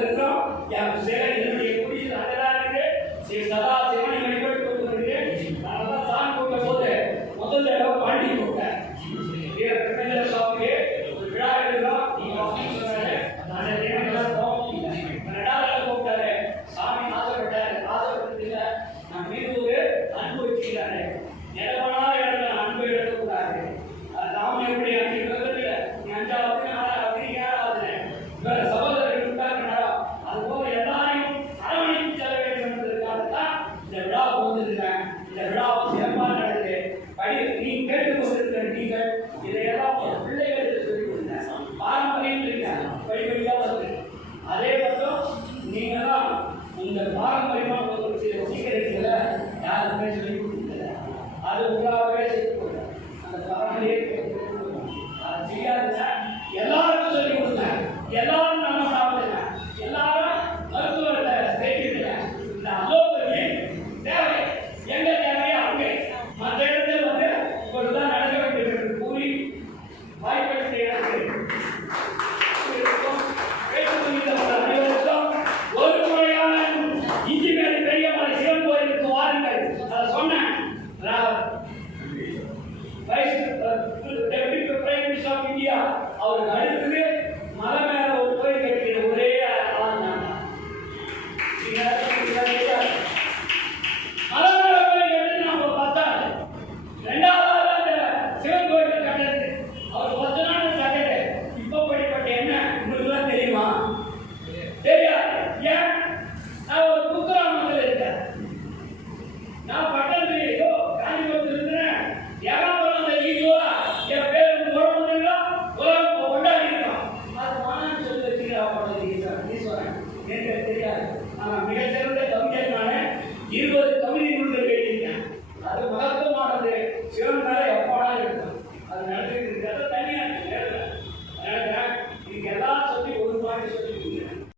இருக்கிறோம். என்னுடைய குடியில் அதெல்லாம் இருக்கு. சதா சிவனை வழிபட்டு கொண்டு வருகிறேன். நான் தான் சாமி கூட்ட போது முதல் தடவை பாண்டி கூட்டேன். சுவாமியே ஒரு விழா எடுக்கிறோம். நீங்க சொன்னாரு நான் ரெண்டாவது கூப்பிட்டாரு. சாமி ஆசைப்பட்டாரு. ஆசைப்பட்டதில்லை நான் மீது ஒரு அன்பு வச்சுக்கிறாரு. நிலவனா இடத்துல அன்பு எடுக்கக்கூடாது. நாம எப்படி அஞ்சு நீ அஞ்சாவது ஆறாவது ஏழாவது வேற சகோதரர்கள் இருந்தாங்கன்னா அது போல எல்லாரையும் அரவணைத்து செல்ல வேண்டும் என்பதற்காகத்தான் இந்த விழாவை வந்திருக்கிறேன். இந்த விழாவை சிறப்பாக நடந்து நீ கேட்டுக் கொண்டிருக்கிற நீங்கள் இதையெல்லாம் பிள்ளைகளுக்கு சொல்லிக் கொடுங்க. பாரம்பரியம் இருக்க படிப்படியாக வந்து அதே மட்டும் நீங்க தான் இந்த பாரம்பரியமாக சீக்கிரத்தில் யாருக்குமே சொல்லிக் கொடுக்கல. அது உங்களாகவே செய்து கொடுங்க. அந்த பாரம்பரியம் அதை செய்யாதுங்க. எல்லாருக்கும் சொல்லிக் கொடுங்க. எல்லாரும் நம்ம சாப்பிடுங்க. எல்லாரும் மருத்துவத்தை சேர்த்துடுங்க. இந்த அலோபதி தேவை எங்க தேவையோ அங்கே மற்ற இடத்துல வந்து இப்படிதான் நடக்க வேண்டியது கூறி வாய்ப்பளித்த எனக்கு ஒரு முறையான இஞ்சிமேல் பெரியமலை சிவன் கோயிலுக்கு வாருங்கள். அதை சொன்னேன். இந்தியா அவருக்கு அடுத்தது மலை மேல ஒரு கோயில் கட்டிக்கிற ஒரே ஆள் நான் தான். மலை மேல கோயில் கட்டி நம்ம பார்த்தாரு. ரெண்டாவது அந்த சிவன் கோயில் கட்டது அவர் 10 நாள் கட்டது. இப்ப படிப்பட்ட என்ன உங்களுக்கு தான் தெரியுமா? தெரியாது. ஏன்? நான் ஒரு குக்கிராமத்தில் இருக்கேன். நான் பட்டணத்தில் ஏதோ காஞ்சிபுரத்தில் இருக்கிறேன். ஏகாம்பரம் அந்த ஈஜோவா என் பேர் உலகம் கொண்டாடி இருக்கோம். அது மாநாடு சொல்லி வச்சுக்கிறேன். ஈஸ்வரன் எனக்கு தெரியாது. ஆனால் மிகச்சிறந்த கவிஞர் நான் 20